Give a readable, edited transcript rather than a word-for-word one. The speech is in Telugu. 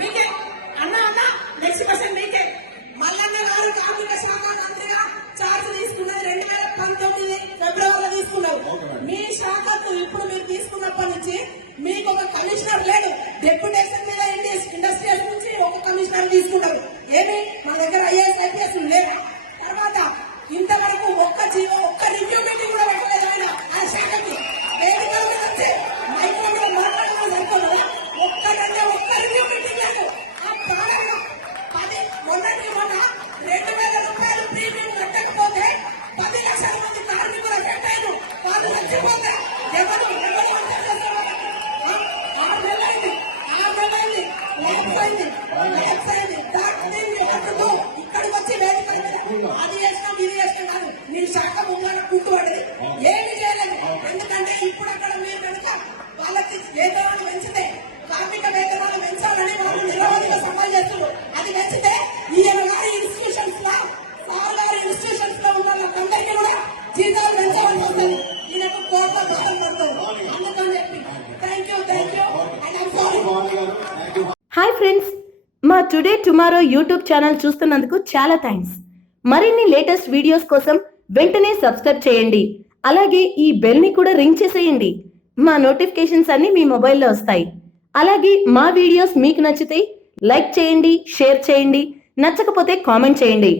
మీకే అన్న నెక్స్ట్ క్వశ్చన్ మీకే. మల్లన్న గారు కార్మిక శాఖ మంత్రిగా చార్జ్ తీసుకున్నది 2019 ఫిబ్రవరిలో తీసుకున్నారు. మీ శాఖకు ఇప్పుడు మీరు తీసుకున్నప్పటి నుంచి మీకు ఒక కమిషనర్ లేడు. డెప్యుటేషన్ మీద ఇండస్ట్రియల్ నుంచి ఒక కమిషనర్ తీసుకున్నారు. ఏమి మన దగ్గర ఐఏఎస్ ఐపీఎస్ లేదు. తర్వాత ఇంతవరకు ఒక్క రివ్యూ మీటింగ్ కూడా పెట్టలేదు ఆయన శాఖకి. వేదికల మీద వచ్చి మైక్రో మీద మాట్లాడుతున్న సరిపోతుంది. ఒక్క రివ్యూ మీటింగ్ లేదు. ఆ ప్రాణంలో మొన్నటి మొన్న 2000 రూపాయలు ప్రీమియం కట్టకపోతే 10 లక్షల మంది కార్మికులు ఎఫెక్ట్ అయ్యారు. వాళ్ళు చచ్చిపోతే ఎవరు 6 నెలలైంది ఇక్కడికి వచ్చి వేదికల మీద అది చేసినాం ఇది చేసినాం కాదు. నీ శాఖ ముందు కుంటుపడింది ఏమి చేయలేదు. ఎందుకంటే ఇప్పుడు అక్కడ మీరు కనుక వాళ్ళకి వేతనాలు పెంచితే కార్మిక వేతనాలు పెంచాలని వాళ్ళు నిరవధిక సవాల్ చేస్తున్నారు. అది పెంచితే ఈయన గారి ఇన్స్టిట్యూషన్స్ లో ఉన్న వాళ్ళందరికీ కూడా జీతాలు పెంచాలని వస్తుంది. ఈయనకు కోట్ల బాధలు పడుతుంది. అందుకని చెప్పి thank you and I'm sorry. Hi friends, మా టుడే టుమారో యూట్యూబ్ ఛానల్ చూస్తున్నందుకు చాలా థ్యాంక్స్. మరిన్ని లేటెస్ట్ వీడియోస్ కోసం వెంటనే సబ్స్క్రైబ్ చేయండి. అలాగే ఈ బెల్ ని కూడా రింగ్ చేసేయండి. మా నోటిఫికేషన్స్ అన్ని మీ మొబైల్లో వస్తాయి. అలాగే మా వీడియోస్ మీకు నచ్చితే లైక్ చేయండి, షేర్ చేయండి, నచ్చకపోతే కామెంట్ చేయండి.